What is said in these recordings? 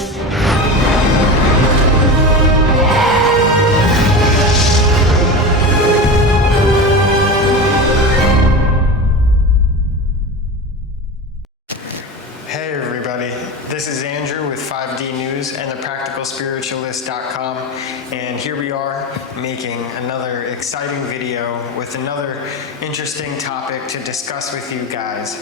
Hey everybody, this is Andrew with 5D News and thepracticalspiritualist.com, and here we are making another exciting video with another interesting topic to discuss with you guys.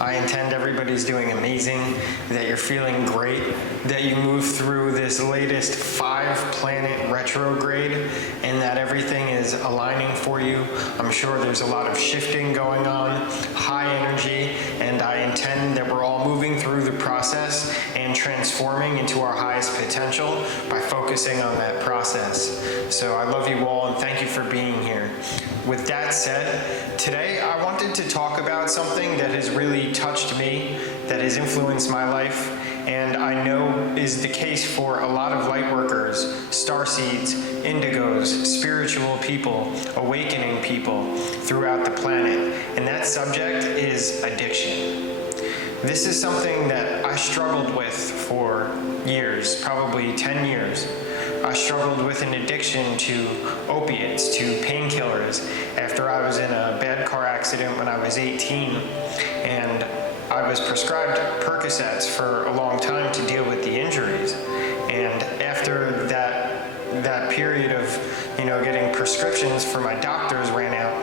I intend everybody's doing amazing, that you're feeling great, that you move through this latest 5-planet retrograde, and that everything is aligning for you. I'm sure there's a lot of shifting going on, high energy, and I intend that we're all moving through the process and transforming into our highest potential by focusing on that process. So I love you all and thank you for being here. With that said, today I wanted to talk about something that has really touched me, that has influenced my life, and I know is the case for a lot of light workers, starseeds, indigos, spiritual people, awakening people throughout the planet, and that subject is addiction. This is something that I struggled with for years, probably 10 years. I struggled with an addiction to opiates, to painkillers, after I was in a bad car accident when I was 18, and I was prescribed Percocets for a long time to deal with the injuries. And after that period of, getting prescriptions for my doctors ran out,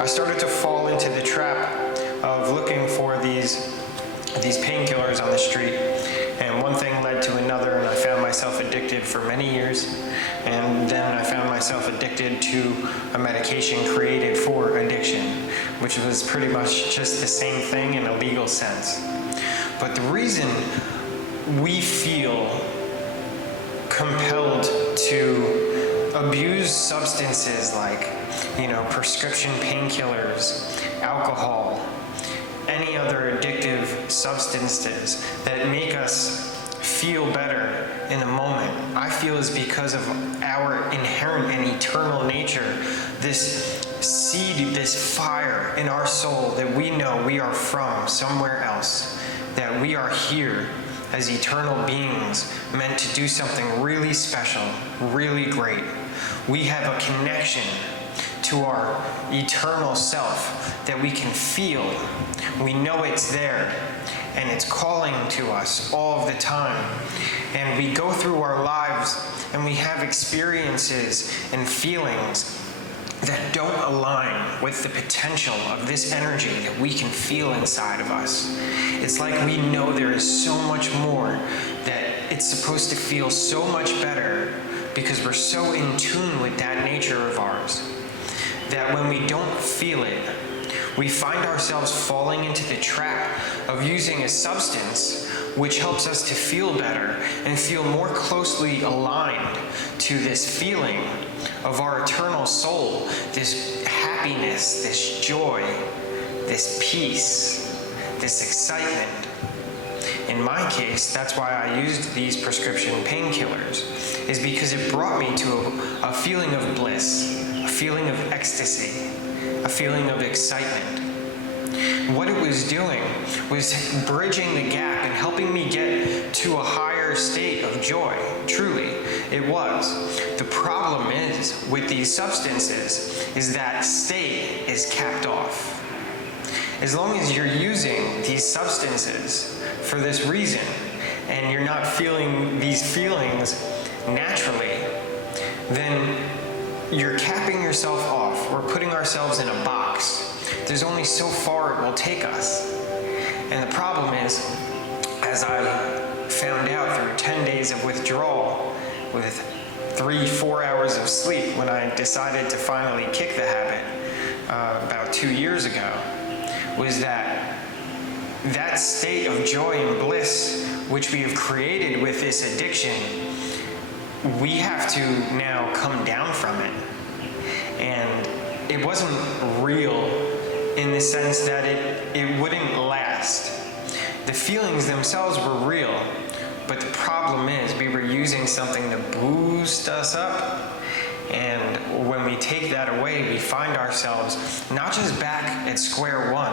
I started to fall into the trap of looking for these painkillers on the street, and one thing led to another, and I found myself addicted for many years, and then I found myself addicted to a medication created for addiction, which was pretty much just the same thing in a legal sense. But the reason we feel compelled to abuse substances like, prescription painkillers, alcohol, any other addictive substances that make us feel better in the moment, I feel is because of our inherent and eternal nature, this seed, this fire in our soul that we know we are from somewhere else, that we are here as eternal beings meant to do something really special, really great. We have a connection to our eternal self that we can feel. We know it's there, and it's calling to us all of the time. And we go through our lives and we have experiences and feelings that don't align with the potential of this energy that we can feel inside of us. It's like we know there is so much more, that it's supposed to feel so much better because we're so in tune with that nature of ours, that when we don't feel it, we find ourselves falling into the trap of using a substance which helps us to feel better and feel more closely aligned to this feeling of our eternal soul, this happiness, this joy, this peace, this excitement. In my case, that's why I used these prescription painkillers, is because it brought me to a feeling of bliss, a feeling of ecstasy, a feeling of excitement. What it was doing was bridging the gap and helping me get to a higher state of joy. Truly, it was. The problem is, with these substances, is that state is capped off. As long as you're using these substances for this reason, and you're not feeling these feelings naturally, then you're capping yourself off. We're putting ourselves in a box. There's only so far it will take us. And the problem is, as I found out through 10 days of withdrawal with 3-4 hours of sleep when I decided to finally kick the habit about 2 years ago, was that state of joy and bliss which we have created with this addiction, we have to now come down from it. And it wasn't real in the sense that it wouldn't last. The feelings themselves were real, but the problem is we were using something to boost us up. And when we take that away, we find ourselves not just back at square one,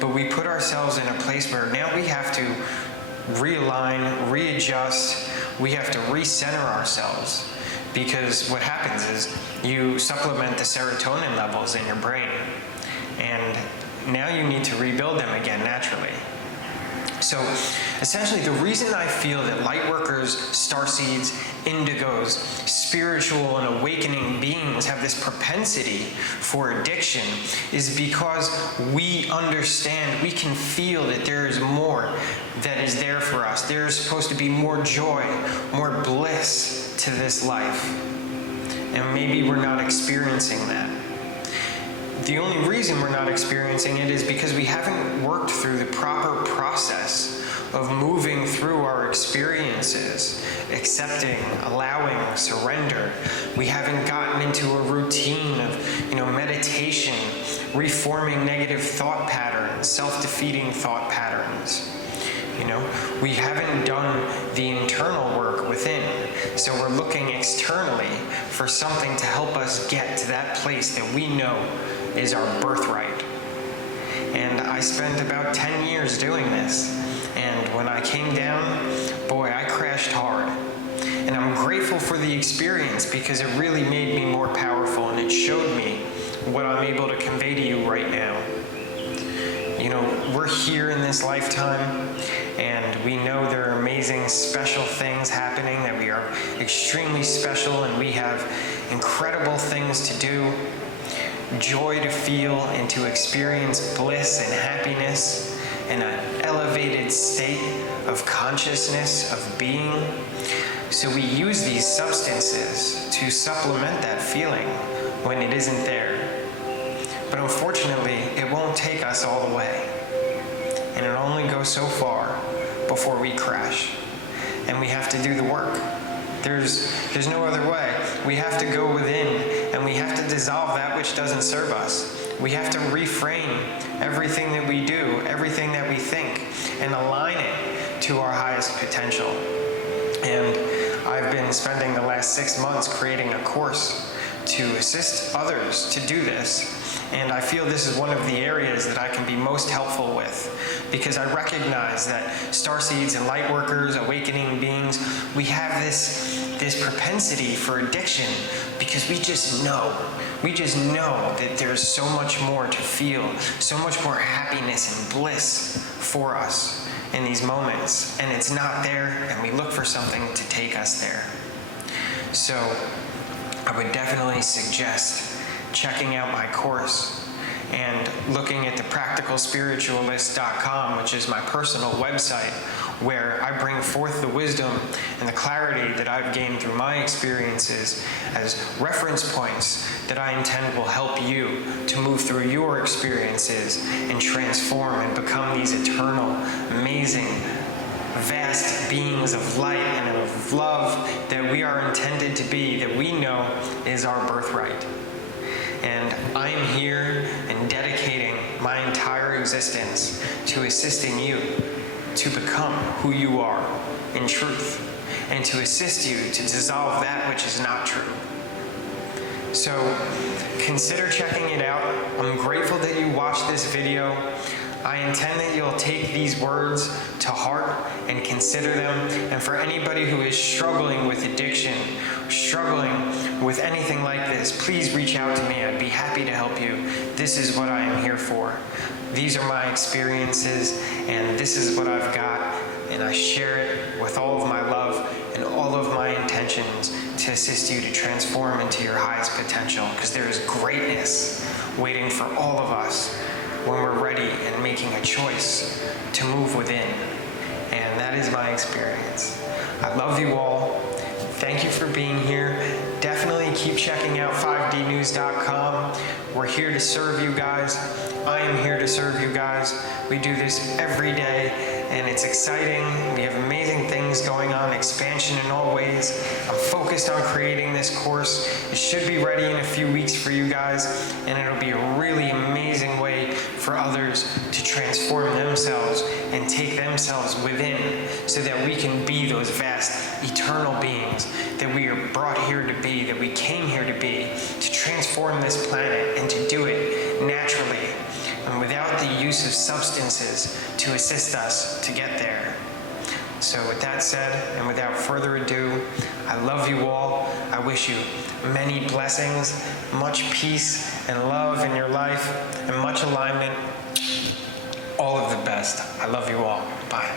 but we put ourselves in a place where now we have to realign, readjust. We have to recenter ourselves, because what happens is you supplement the serotonin levels in your brain, and now you need to rebuild them again naturally. So essentially, the reason I feel that lightworkers, starseeds, indigos, spiritual and awakening beings have this propensity for addiction is because we understand, we can feel that there is more that is there for us. There is supposed to be more joy, more bliss to this life. And maybe we're not experiencing that. The only reason we're not experiencing it is because we haven't worked through the proper process of moving through our experiences, accepting, allowing, surrender. We haven't gotten into a routine of, meditation, reforming negative thought patterns, self-defeating thought patterns. We haven't done the internal work within, so we're looking externally for something to help us get to that place that we know is our birthright. And I spent about 10 years doing this, and when I came down, boy, I crashed hard. And I'm grateful for the experience, because it really made me more powerful, and it showed me what I'm able to convey to you right now. We're here in this lifetime, and we know there are amazing, special things happening, that we are extremely special, and we have incredible things to do, joy to feel, and to experience bliss and happiness in an elevated state of consciousness, of being. So we use these substances to supplement that feeling when it isn't there. But unfortunately, it won't take us all the way. And it only goes so far before we crash. And we have to do the work. There's no other way. We have to go within, and we have to dissolve that which doesn't serve us. We have to reframe everything that we do, everything that we think, and align it to our highest potential. And I've been spending the last 6 months creating a course to assist others to do this. And I feel this is one of the areas that I can be most helpful with, because I recognize that starseeds and lightworkers, awakening beings, we have this propensity for addiction, because we just know that there's so much more to feel, so much more happiness and bliss for us in these moments, and it's not there, and we look for something to take us there. So I would definitely suggest checking out my course and looking at the practicalspiritualist.com, which is my personal website, where I bring forth the wisdom and the clarity that I've gained through my experiences as reference points that I intend will help you to move through your experiences and transform and become these eternal, amazing, vast beings of light and of love that we are intended to be, that we know is our birthright. And I am here and dedicating my entire existence to assisting you to become who you are in truth, and to assist you to dissolve that which is not true. So consider checking it out. I'm grateful that you watched this video. I intend that you'll take these words to heart and consider them. And for anybody who is struggling with addiction, struggling with anything like this, please reach out to me. I'd be happy to help you. This is what I am here for. These are my experiences, and this is what I've got, and I share it with all of my love and all of my intentions to assist you to transform into your highest potential, because there is greatness waiting for all of us when we're ready and making a choice to move within. And that is my experience. I love you all. Thank you for being here. Definitely keep checking out 5dnews.com. We're here to serve you guys. I am here to serve you guys. We do this every day, and it's exciting. We have amazing things going on, expansion in all ways. I'm focused on creating this course. It should be ready in a few weeks for you guys, and it'll be a really amazing way for others to transform themselves and take themselves within, so that we can be those vast, eternal beings that we are brought here to be, that we came here to be, to transform this planet and to do it naturally and without the use of substances to assist us to get there. So with that said, and without further ado, I love you all. I wish you many blessings, much peace and love in your life, and much alignment. All of the best. I love you all. Bye.